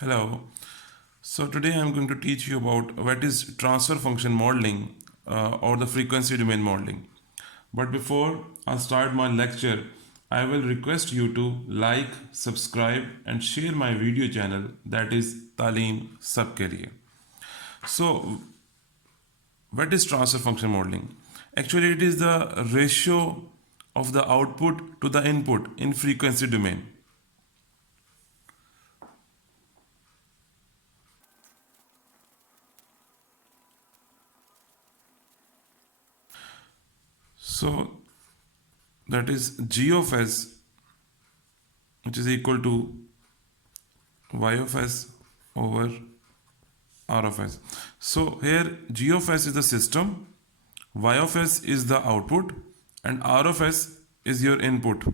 Hello. So today I'm going to teach you about what is transfer function modeling or the frequency domain modeling. But before I start my lecture, I will request you to like, subscribe and share my video channel that is Talim Sabke Liye. So what is transfer function modeling? Actually, it is the ratio of the output to the input in frequency domain. So that is G of S, which is equal to y of s over r of s. So here g of s is the system, y of s is the output, and r of s is your input.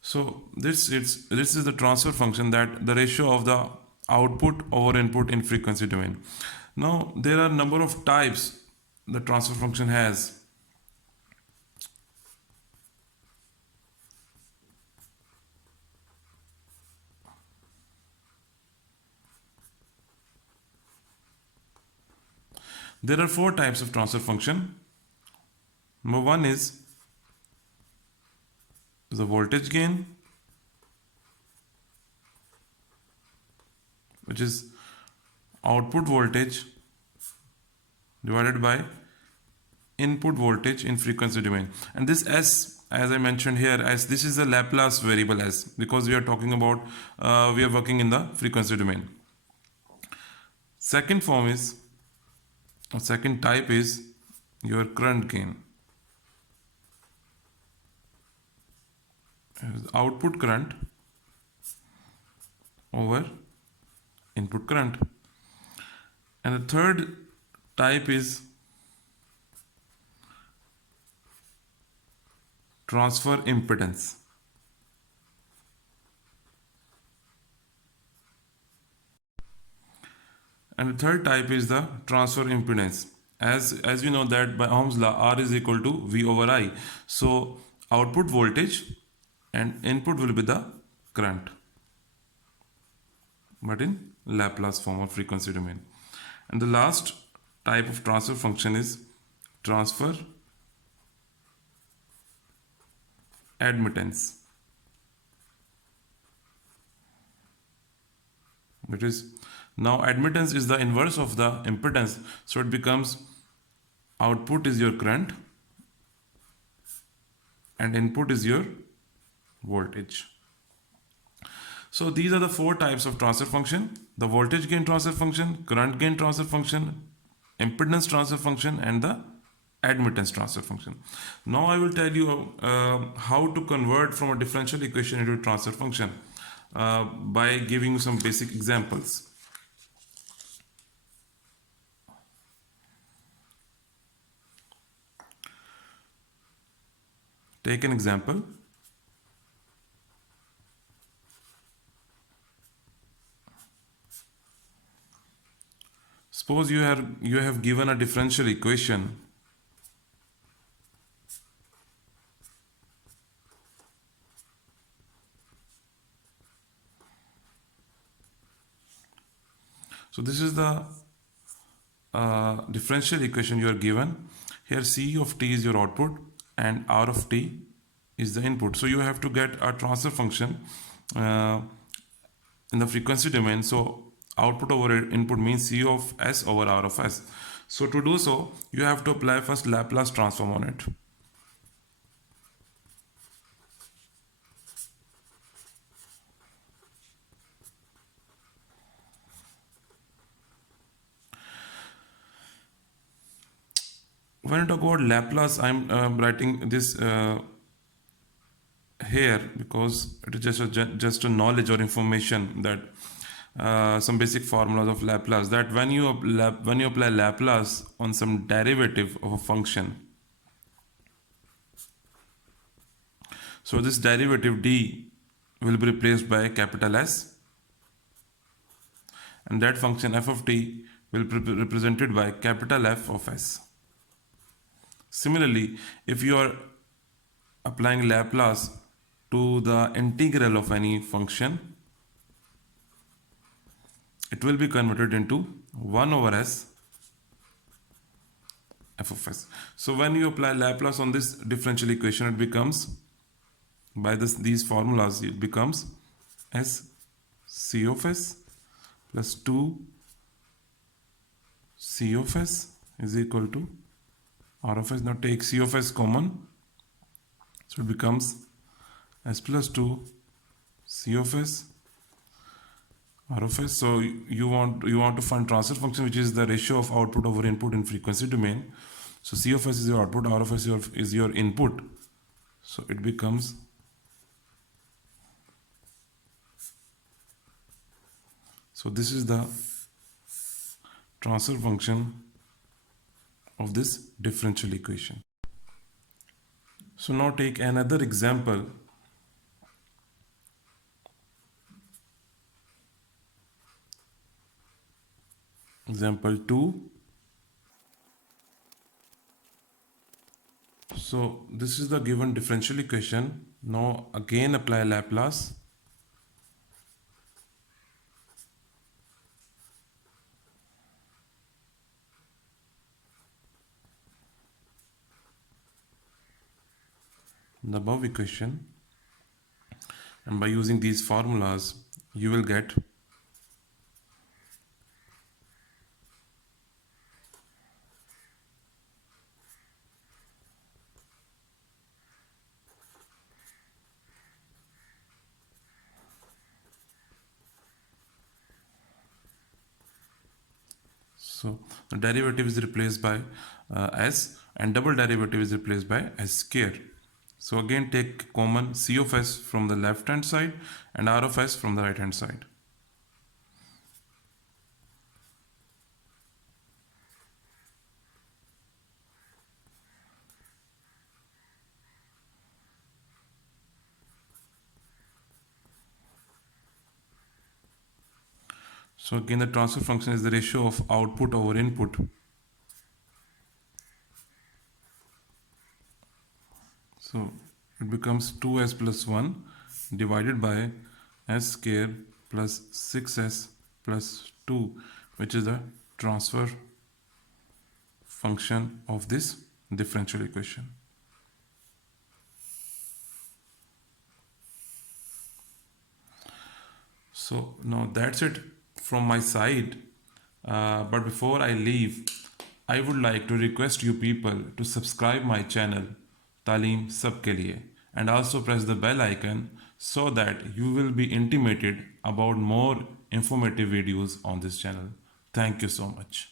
So this is the transfer function, that the ratio of the output over input in frequency domain. Now there are a number of types the transfer function has. There are four types of transfer function. Number one is the voltage gain, which is output voltage divided by input voltage in frequency domain. And this s, as I mentioned here, as this is a Laplace variable s, because we are talking about we are working in the frequency domain. Second form is, or second type is your current gain. Output current over input current. And the third type is transfer impedance. And the third type is the transfer impedance. As you know that by Ohm's law, R is equal to V over I. So output voltage and input will be the current, but in Laplace form or frequency domain. And the last type of transfer function is transfer admittance. It is, now admittance is the inverse of the impedance, so it becomes output is your current and input is your voltage. So these are the four types of transfer function: the voltage gain transfer function, current gain transfer function, impedance transfer function, and the admittance transfer function. Now I will tell you how to convert from a differential equation into a transfer function by giving you some basic examples. Take an example. Suppose you have given a differential equation so this is the differential equation you are given. Here C of t is your output and R of t is the input. So you have to get a transfer function in the frequency domain. So output over input means C of s over R of s. So to do so, you have to apply first Laplace transform on it. When I talk about Laplace, I'm writing this here because it is just a knowledge or information that some basic formulas of Laplace, that when you apply Laplace on some derivative of a function, so this derivative d will be replaced by capital S, and that function f of t will be represented by capital F of s. Similarly, if you are applying Laplace to the integral of any function, it will be converted into 1 over s f of s. So when you apply Laplace on this differential equation, it becomes, by these formulas, it becomes s c of s plus 2 c of s is equal to r of s. Now take c of s common, so it becomes s plus 2 c of s r of s. So you want to find transfer function, which is the ratio of output over input in frequency domain. So c of s is your output, r of s is your input. So it becomes, so this is the transfer function of this differential equation. So now take another example. Example 2. So this is the given differential equation. Now again apply Laplace. The above equation, and by using these formulas you will get so the derivative is replaced by s, and double derivative is replaced by s square. So again take common c of s from the left hand side and r of s from the right hand side. So again the transfer function is the ratio of output over input. So it becomes 2s plus 1 divided by s square plus 6s plus 2, which is the transfer function of this differential equation. So now that's it from my side. But before I leave, I would like to request you people to subscribe my channel Talim Sabke Liye, and also press the bell icon so that you will be intimated about more informative videos on this channel. Thank you so much.